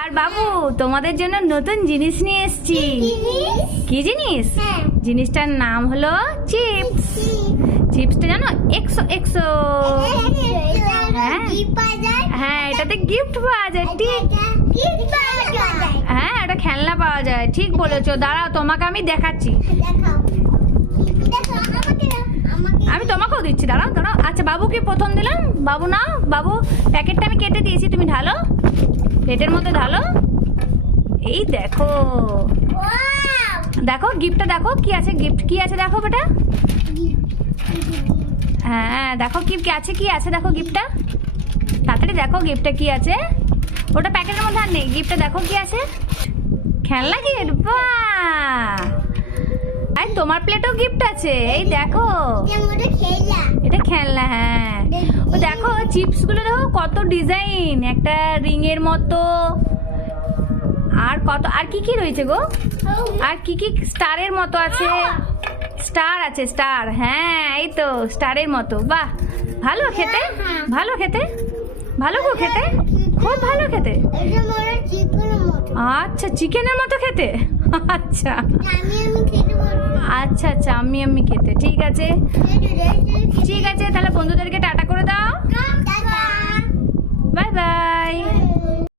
আর বাবু তোমাদের জন্য নতুন জিনিস নিয়ে এসেছি। কি জিনিস? হ্যাঁ। জিনিসটার নাম হলো চিপস। চিপসটা জানো? একশো একশো হ্যাঁ। এটাতে গিফট পাওয়া যায়। ঠিক। হ্যাঁ এটা খেলনা পাওয়া যায়। ঠিক বলেছ। দাঁড়াও তোমাকে আমি দেখাচ্ছি। আমি তোমাকেও দিচ্ছি। দাঁড়াও দাঁড়াও। আচ্ছা বাবুকে প্রথম দিলাম। বাবু নাও। বাবু প্যাকেটটা আমি কেটে দিয়েছি। তুমি প্লেটের মধ্যে ঢালো? এই দেখো। দেখো গিফটটা দেখো কি আছে গিফট কি আছে দেখো বেটা? হ্যাঁ দেখো কি কি আছে কি আছে দেখো গিফটটা তাড়াতাড়ি দেখো গিফটটা কি আছে। ওটা প্যাকেটের মধ্যে আর নেই। গিফটটা দেখো কি আছে। খেলনা গিফট বা আর তোমার প্লেটও গিফট আছে। এই দেখো। এটা খেলনা হ্যাঁ। ও দেখো চিপসগুলো দেখো, কত ডিজাইন একটা রিং এর মতো। আর কত, আর কি কি রয়েছে গো? আর কি কি স্টারের মতো আছে? স্টার আছে, স্টার। হ্যাঁ এই তো, স্টারের মতো। বাহ, ভালো খেতে ভালো খেতে। ভালো গো খেতে, খুব ভালো খেতে। আচ্ছা চিকেনের মতো খেতে? আচ্ছা। আচ্ছা আচ্ছা আমি আমি খেতে, ঠিক আছে। ঠিক আছে, তাহলে বন্ধুদেরকে